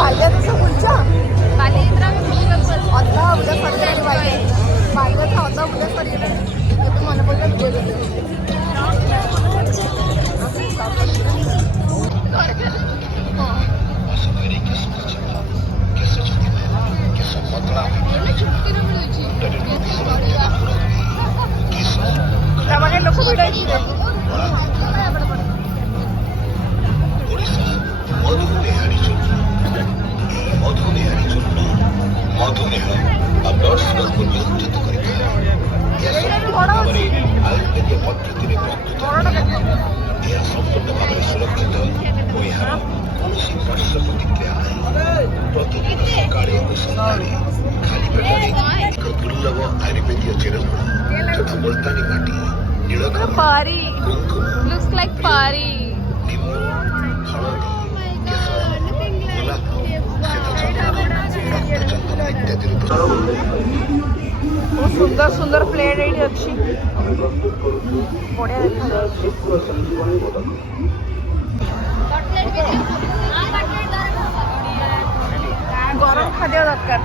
ବାଲିଯାତ୍ରା ବୁଲୁଛ? ବାଲିଯାତ୍ରା ଆମେ ବୁଲିବାକୁ ଆସିଛୁ। ଅଧା ବୁଲା ସରିଲାଣି ବାଲିଯାତ୍ରା ଅଧା ବୁଲା ସରିଗଲାଣି। ଏବେ ମନେ ପଡ଼ିଲା ଭିଡ଼ିଓ କରିବାକୁ। ଛୁଟିରେ ମିଳୁଛି ତାମାନେ ଲୋକ ଭିଡ଼ ହେଇଯିବେ। ମଧୁମେହ ଆଉ ବ୍ଲଡ ସୁଗରକୁ ନିୟନ୍ତ୍ରିତ କରିଥାଏ। ଆୟୁର୍ବେଦୀୟ ପଦ୍ଧତିରେ ପ୍ରସ୍ତୁତ ଏହା ସମ୍ପୂର୍ଣ୍ଣ ଭାବରେ ସୁରକ୍ଷିତ ଓ ଏହାର କୌଣସି ପାର୍ଶ୍ୱ ପ୍ରତିକ୍ରିୟା ନାହିଁ। ପ୍ରତିଦିନ ସକାଳେ ଓ ସନ୍ଧ୍ୟାରେ ଖାଲି ପେଟରେ ଏକ ଦୁର୍ଲଭ ଆୟୁର୍ବେଦୀୟ ଚେରମୂଳ ଯଥା ମୁଲତାନୀ ମାଟି, ନୀଳକମଳ, କୁଙ୍କୁମ, looks like pari ନିମ୍ବ, ହଳଦୀ, କେଶର, ଗୋଲାପ, ଶ୍ଵେତଚନ୍ଦନ, ରକ୍ତଚନ୍ଦନ ଇତ୍ୟାଦିରୁ ବହୁତ ସୁନ୍ଦର ସୁନ୍ଦର ପ୍ଲେଟ୍ ଏଇଠି ଅଛି। ବଢ଼ିଆ ଦେଖାଯାଉଛି। ଗରମ ଖାଦ୍ୟ ଦରକାର।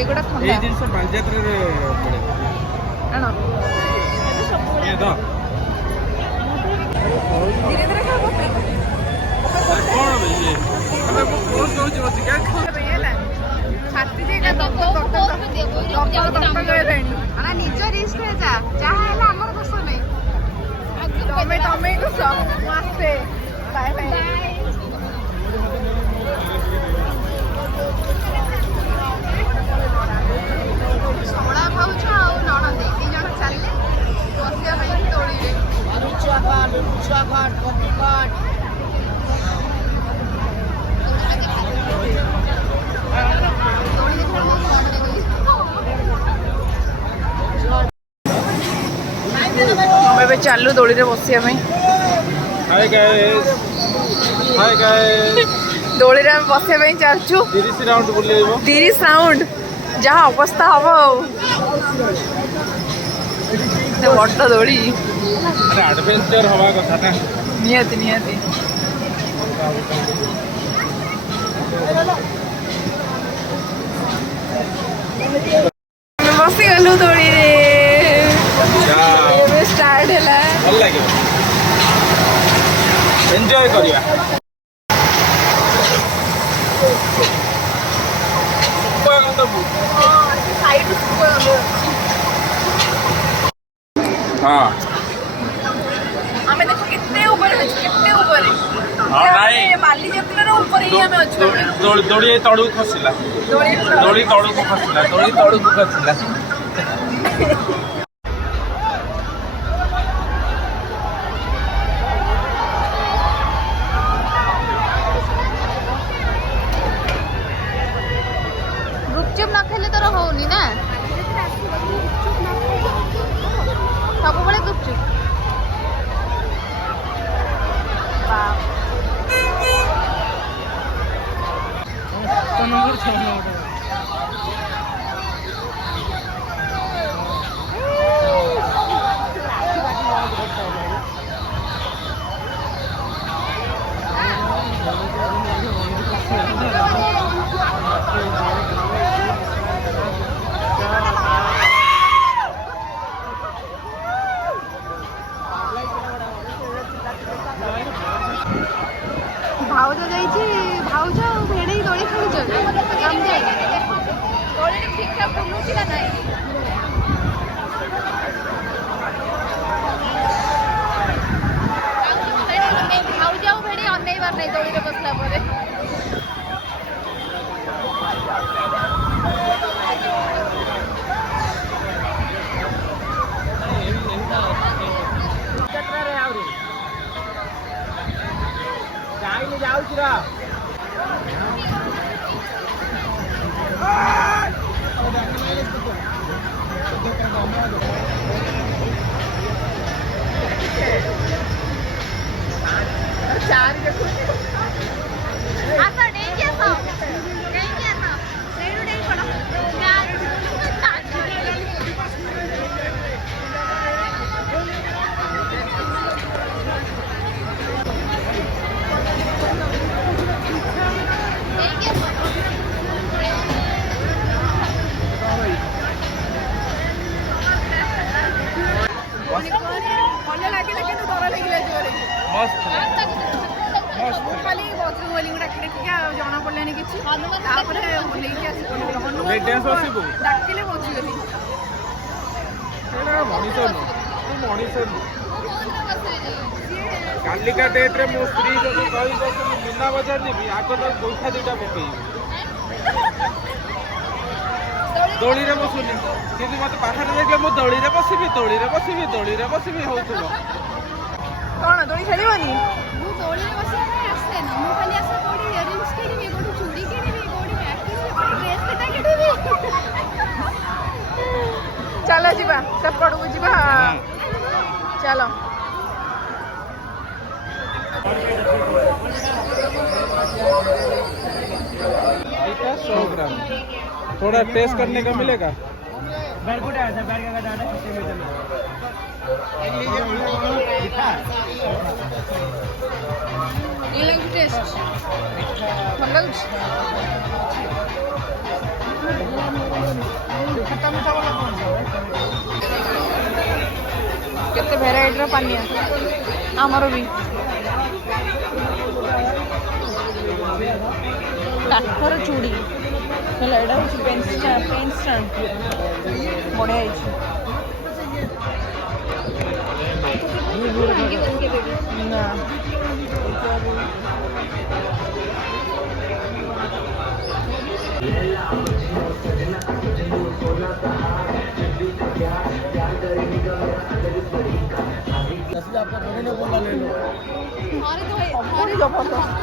ଏଗୁଡ଼ା ଥଣ୍ଡା। ଏଇ ଜିନିଷ ବାଲିଯାତ୍ରାରେ ପଡ଼େ। ଆଣ ଧୀରେ ଧୀରେ ଖାଅ। କଣ ଇଏ ଆମେ ପୋଷ୍ଟ ଦଉଛି ବସିକା ଛାତି ନିଜ ରିସ୍କରେ ଯାହା ହେଲା ଆମର ଦୋଷ ନାହିଁ। ତମେ ଦୋଷ ମୁଁ ଆସେ। Bye bye. ଛଡ଼ା ଭାଉଛ ଆଉ ନଣନ୍ଦେଇ ଦି ଜଣ ଚାଲିଲେ ବସିବା ପାଇଁ ଦୋଳିରେ। ଆମେ ଏବେ ଚାଲୁ ଦୋଳିରେ ବସିବା ପାଇଁ। ହାଇ ଗାଇସ୍ ହାଇ ଗାଇସ୍ ଦୋଳିରେ ଆମେ ବସିବା ପାଇଁ ଚାଲୁଛୁ। 30 ରାଉଣ୍ଡ ବୁଲେଇବ। 30 ରାଉଣ୍ଡ ଯାହା ଅବସ୍ଥା ହବ ଆଉ। ବଡ ଦୋଳି ଆଡଭେଞ୍ଚର ହବା କଥା ନା। ନିହାତି ନିହାତି। ଆମେ ବସିଗଲୁ ଦୋଳିରେ। ଏବେ ଷ୍ଟାର୍ଟ ହେଲା। ଭଲ ଲାଗିବ ଏନ୍ଜୟ କରିବା। ହଁ ଆମେ ଦେଖୁ କେତେ ଉପରେ ଅଛୁ, କେତେ ଉପରେ। ହଁ ନାଇଁ ବାଲିଯାତ୍ରାର ଉପରେ ହିଁ ଆମେ ଅଛୁ। ଦୋଳି ତଳକୁ ଖସିଲା। ଦୋଳି ତଳକୁ ଖସିଲା। ଦୋଳି ତଳକୁ ଖସିଲା। ଗୁପଚୁପ ନ ଖାଇଲେ ତୋର ହଉନି ନା। ସବୁବେଳେ ଗୁପଚୁପ। ଭାଉଜ ଯାଇଛି। ଭାଉଜ ଆଉ ଭେଣେଇ ଦୋଳି ଖେଳୁଛନ୍ତି। ଦୋଳିରେ ଠିକ ଠାକ ବୁଲୁଛି ନା ନାଇଁ? ଭାଉଜ ଆଉ ଭେଣେଇ ଅନେଇବାର ନାହିଁ ଦୋଳିରେ ବସିଲା ପରେ। ଯାଉଛି ଚାରି ଦେଖୁଛି। ଆସ ଡେଇଁକି ଆସ। ଡେଇଁକି ଆସ। ସେଇଠୁ ଡେଇଁ ପଡ। मस्त मस्त खाली बजरंगबली को डाकी डाकिका जना पड़लानी किछि तापर लेके आसी ए डांस आसीबो डाकिले बजिगली एना मनीष नु तू मनीष नु कालिका डेट रे मो स्त्री जदी कहि दस मीना बाजार जीवी आग तो गोइठा दुटा पकेई दौड़ी रे बसुनी किंतु मत पाखरे देखले मो दौड़ी रे बसिबी होउथलो कौन दौड़ी खेलिबनी ମୁଁ ଦୋଳିରେ ବସିବା ପାଇଁ ଆସେନି ମୁଁ ଖାଲି ଆସେ କୋଉଠି ଇୟରିଙ୍ଗସ୍ କିଣିବି କୋଉଠି ଚୁଡ଼ି କିଣିବି କୋଉଠି ବ୍ୟାଗ୍ କିଣିବି କୋଉଠି ଡ୍ରେସ୍ ପଟା କିଣିବି चलो जीवा सेपड़ को जीवा चलो इतना 100 ग्राम थोड़ा टेस्ट करने का मिलेगा ये लग टेस्ट ଭଲ ଲାଗୁଛି खट्टा मिठा वाला केते भेराइटी रो पानिया हमरो भी काठर चूड़ी हेला एडा होची पेन स्टैंड बढिया आइछ ना हमारे तो जबरदस्त